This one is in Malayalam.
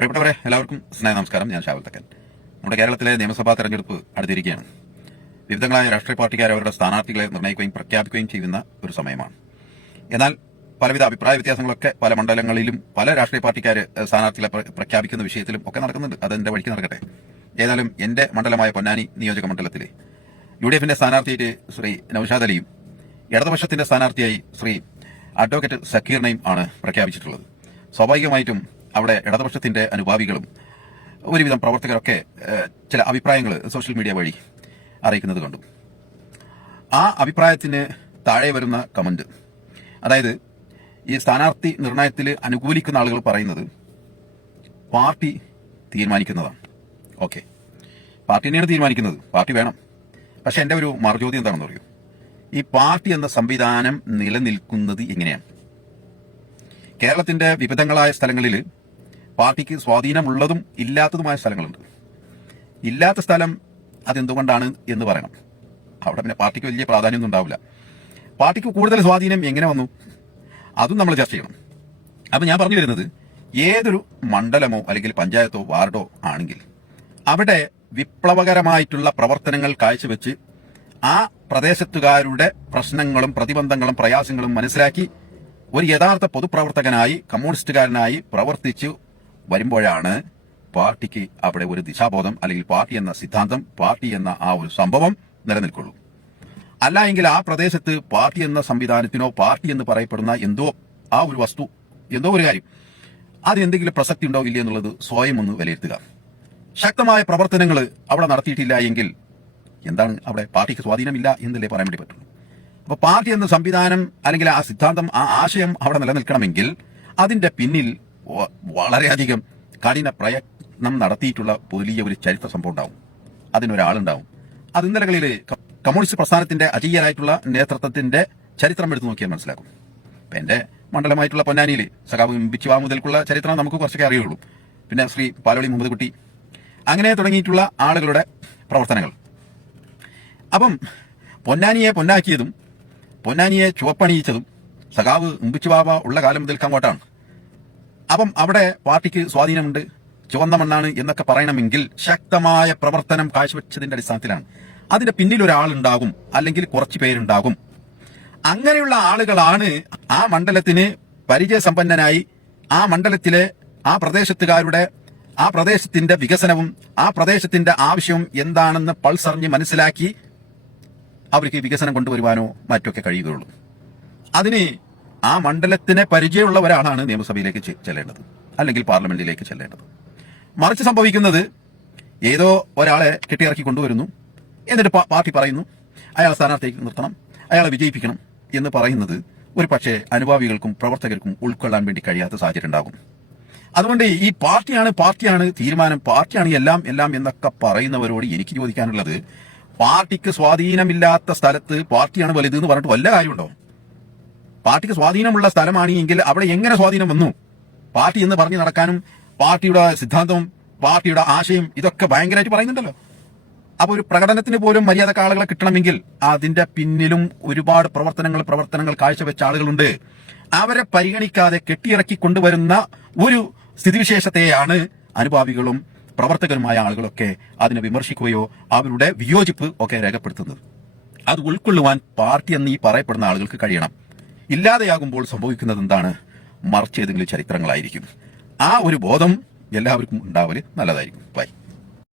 പ്രിയപ്പെട്ടവരെ, എല്ലാവർക്കും സ്നേഹ നമസ്കാരം. ഞാൻ ഷാവുൽ തക്കൻ. നമ്മുടെ കേരളത്തിലെ നിയമസഭാ തെരഞ്ഞെടുപ്പ് അടുത്തിരിക്കുകയാണ്. വിവിധങ്ങളായ രാഷ്ട്രീയ പാർട്ടിക്കാർ അവരുടെ സ്ഥാനാർത്ഥികളെ നിർണ്ണയിക്കുകയും പ്രഖ്യാപിക്കുകയും ചെയ്യുന്ന ഒരു സമയമാണ്. എന്നാൽ പലവിധ അഭിപ്രായ വ്യത്യാസങ്ങളൊക്കെ പല മണ്ഡലങ്ങളിലും പല രാഷ്ട്രീയ പാർട്ടിക്കാർ സ്ഥാനാർത്ഥികളെ പ്രഖ്യാപിക്കുന്ന വിഷയത്തിലും ഒക്കെ നടക്കുന്നുണ്ട്. അതെന്റെ വഴിക്ക് നടക്കട്ടെ. ഏതായാലും എന്റെ മണ്ഡലമായ പൊന്നാനി നിയോജക മണ്ഡലത്തിലെ UDF സ്ഥാനാർത്ഥിയായിട്ട് ശ്രീ നൌഷാദ് അലിയും ഇടതുപക്ഷത്തിന്റെ സ്ഥാനാർത്ഥിയായി ശ്രീ അഡ്വക്കേറ്റ് സക്കീറിനെയും ആണ് പ്രഖ്യാപിച്ചിട്ടുള്ളത്. സ്വാഭാവികമായിട്ടും അവിടെ ഇടതുപക്ഷത്തിന്റെ അനുഭാവികളും ഒരുവിധം പ്രവർത്തകരൊക്കെ ചില അഭിപ്രായങ്ങൾ സോഷ്യൽ മീഡിയ വഴി അറിയിക്കുന്നത് കണ്ടു. ആ അഭിപ്രായത്തിന് താഴെ വരുന്ന കമന്റ്, അതായത് ഈ സ്ഥാനാർത്ഥി നിർണയത്തിൽ അനുകൂലിക്കുന്ന ആളുകൾ പറയുന്നത് പാർട്ടി തീരുമാനിക്കുന്നതാണ്. ഓക്കെ, പാർട്ടി തന്നെയാണ് തീരുമാനിക്കുന്നത്, പാർട്ടി വേണം. പക്ഷെ എന്റെ ഒരു മറുചോദ്യം എന്താണെന്ന് പറയൂ, ഈ പാർട്ടി എന്ന സംവിധാനം നിലനിൽക്കുന്നത് എങ്ങനെയാണ്? കേരളത്തിന്റെ വിവിധങ്ങളായ സ്ഥലങ്ങളിൽ പാർട്ടിക്ക് സ്വാധീനമുള്ളതും ഇല്ലാത്തതുമായ സ്ഥലങ്ങളുണ്ട്. ഇല്ലാത്ത സ്ഥലം അതെന്തുകൊണ്ടാണ് എന്ന് പറയണം. അവിടെ പിന്നെ പാർട്ടിക്ക് വലിയ പ്രാധാന്യമൊന്നും ഉണ്ടാവില്ല. പാർട്ടിക്ക് കൂടുതൽ സ്വാധീനം എങ്ങനെ വന്നു, അതും നമ്മൾ ചർച്ച ചെയ്യണം. അപ്പൊ ഞാൻ പറഞ്ഞു വരുന്നത്, ഏതൊരു മണ്ഡലമോ അല്ലെങ്കിൽ പഞ്ചായത്തോ വാർഡോ ആണെങ്കിൽ അവിടെ വിപ്ലവകരമായിട്ടുള്ള പ്രവർത്തനങ്ങൾ കാഴ്ചവെച്ച് ആ പ്രദേശത്തുകാരുടെ പ്രശ്നങ്ങളും പ്രതിബന്ധങ്ങളും പ്രയാസങ്ങളും മനസ്സിലാക്കി ഒരു യഥാർത്ഥ പൊതുപ്രവർത്തകനായി കമ്മ്യൂണിസ്റ്റുകാരനായി പ്രവർത്തിച്ചു വരുമ്പോഴാണ് പാർട്ടിക്ക് അവിടെ ഒരു ദിശാബോധം അല്ലെങ്കിൽ പാർട്ടി എന്ന സിദ്ധാന്തം, പാർട്ടി എന്ന ആ ഒരു സംഭവം നിലനിൽക്കുള്ളൂ. അല്ല എങ്കിൽ ആ പ്രദേശത്ത് പാർട്ടി എന്ന സംവിധാനത്തിനോ പാർട്ടി എന്ന് പറയപ്പെടുന്ന എന്തോ ആ ഒരു വസ്തു, എന്തോ ഒരു കാര്യം, അത് എന്തെങ്കിലും പ്രസക്തി ഉണ്ടോ ഇല്ല എന്നുള്ളത് സ്വയം ഒന്ന് വിലയിരുത്തുക. ശക്തമായ പ്രവർത്തനങ്ങൾ അവിടെ നടത്തിയിട്ടില്ല എങ്കിൽ എന്താണ് അവിടെ പാർട്ടിക്ക് സ്വാധീനമില്ല എന്നല്ലേ പറയാൻ വേണ്ടി പറ്റുള്ളൂ. അപ്പൊ പാർട്ടി എന്ന സംവിധാനം അല്ലെങ്കിൽ ആ സിദ്ധാന്തം, ആ ആശയം അവിടെ നിലനിൽക്കണമെങ്കിൽ അതിന്റെ പിന്നിൽ വളരെയധികം കഠിന പ്രയത്നം നടത്തിയിട്ടുള്ള വലിയ ഒരു ചരിത്ര സംഭവം ഉണ്ടാവും, അതിനൊരാളുണ്ടാവും. അത് ഇന്നലകളിൽ കമ്മ്യൂണിസ്റ്റ് പ്രസ്ഥാനത്തിന്റെ അജയ്യരായിട്ടുള്ള നേതൃത്വത്തിന്റെ ചരിത്രം എടുത്തു നോക്കിയാൽ മനസ്സിലാക്കും. ഇപ്പൊ എന്റെ മണ്ഡലമായിട്ടുള്ള പൊന്നാനിയിൽ സഖാവ് ബിച്ചുവാ മുതൽക്കുള്ള ചരിത്രം നമുക്ക് കുറച്ചൊക്കെ അറിയുള്ളൂ. പിന്നെ ശ്രീ പാലോളി മുഹമ്മദ് കുട്ടി, അങ്ങനെ തുടങ്ങിയിട്ടുള്ള ആളുകളുടെ പ്രവർത്തനങ്ങൾ. അപ്പം പൊന്നാനിയെ പൊന്നാക്കിയതും പൊന്നാനിയെ ചുവപ്പണിയിച്ചതും സഖാവ് ഉമ്പിച്ചുവാവ ഉള്ള കാലം മുതൽക്ക് അങ്ങോട്ടാണ്. അപ്പം അവിടെ പാർട്ടിക്ക് സ്വാധീനമുണ്ട്, ചുവന്ന മണ്ണാണ് എന്നൊക്കെ പറയണമെങ്കിൽ ശക്തമായ പ്രവർത്തനം കാഴ്ചവെച്ചതിന്റെ അടിസ്ഥാനത്തിലാണ്. അതിന്റെ പിന്നിൽ ഒരാളുണ്ടാകും, അല്ലെങ്കിൽ കുറച്ചു പേരുണ്ടാകും. അങ്ങനെയുള്ള ആളുകളാണ് ആ മണ്ഡലത്തിന് പരിചയസമ്പന്നനായി ആ മണ്ഡലത്തിലെ ആ പ്രദേശത്തുകാരുടെ ആ പ്രദേശത്തിന്റെ വികസനവും ആ പ്രദേശത്തിന്റെ ആവശ്യവും എന്താണെന്ന് പൾസറിഞ്ഞ് മനസ്സിലാക്കി അവർക്ക് വികസനം കൊണ്ടുവരുവാനോ മറ്റൊക്കെ കഴിയുകയുള്ളൂ. അതിന് ആ മണ്ഡലത്തിനെ പരിചയമുള്ള ഒരാളാണ് നിയമസഭയിലേക്ക് ചെല്ലേണ്ടത്, അല്ലെങ്കിൽ പാർലമെന്റിലേക്ക് ചെല്ലേണ്ടത്. മറിച്ച് സംഭവിക്കുന്നത്, ഏതോ ഒരാളെ കെട്ടിയിറക്കി കൊണ്ടുവരുന്നു, എന്നിട്ട് പാർട്ടി പറയുന്നു അയാളെ സ്ഥാനാർത്ഥിക്ക് നിർത്തണം, അയാളെ വിജയിപ്പിക്കണം എന്ന് പറയുന്നത് ഒരു പക്ഷേ അനുഭാവികൾക്കും പ്രവർത്തകർക്കും ഉൾക്കൊള്ളാൻ വേണ്ടി കഴിയാത്ത സാഹചര്യം ഉണ്ടാകും. അതുകൊണ്ട് ഈ പാർട്ടിയാണ് തീരുമാനം, പാർട്ടിയാണ് എല്ലാം എന്നൊക്കെ പറയുന്നവരോട് എനിക്ക് ചോദിക്കാനുള്ളത്, പാർട്ടിക്ക് സ്വാധീനമില്ലാത്ത സ്ഥലത്ത് പാർട്ടിയാണ് വലുത് എന്ന് പറഞ്ഞിട്ട് വല്ല കാര്യമുണ്ടോ? പാർട്ടിക്ക് സ്വാധീനമുള്ള സ്ഥലമാണെങ്കിൽ അവിടെ എങ്ങനെ സ്വാധീനം വന്നു? പാർട്ടി എന്ന് പറഞ്ഞു നടക്കാനും പാർട്ടിയുടെ സിദ്ധാന്തവും പാർട്ടിയുടെ ആശയം ഇതൊക്കെ ഭയങ്കരമായിട്ട് പറയുന്നുണ്ടല്ലോ. അപ്പൊ ഒരു പ്രകടനത്തിന് പോലും മര്യാദക്ക് ആളുകളെ കിട്ടണമെങ്കിൽ അതിന്റെ പിന്നിലും ഒരുപാട് പ്രവർത്തനങ്ങൾ കാഴ്ചവെച്ച ആളുകളുണ്ട്. അവരെ പരിഗണിക്കാതെ കെട്ടിയിറക്കി കൊണ്ടുവരുന്ന ഒരു സ്ഥിതിവിശേഷത്തെയാണ് അനുഭാവികളും പ്രവർത്തകരുമായ ആളുകളൊക്കെ അതിനെ വിമർശിക്കുകയോ അവരുടെ വിയോജിപ്പ് ഒക്കെ രേഖപ്പെടുത്തുന്നത്. അത് ഉൾക്കൊള്ളുവാൻ പാർട്ടി എന്ന് ഈ പറയപ്പെടുന്ന ആളുകൾക്ക് കഴിയണം. ഇല്ലാതെയാകുമ്പോൾ സംഭവിക്കുന്നത് എന്താണ്? മറിച്ച് ഏതെങ്കിലും ചരിത്രങ്ങളായിരിക്കും. ആ ഒരു ബോധം എല്ലാവർക്കും ഉണ്ടാവല് നല്ലതായിരിക്കും. ബൈ.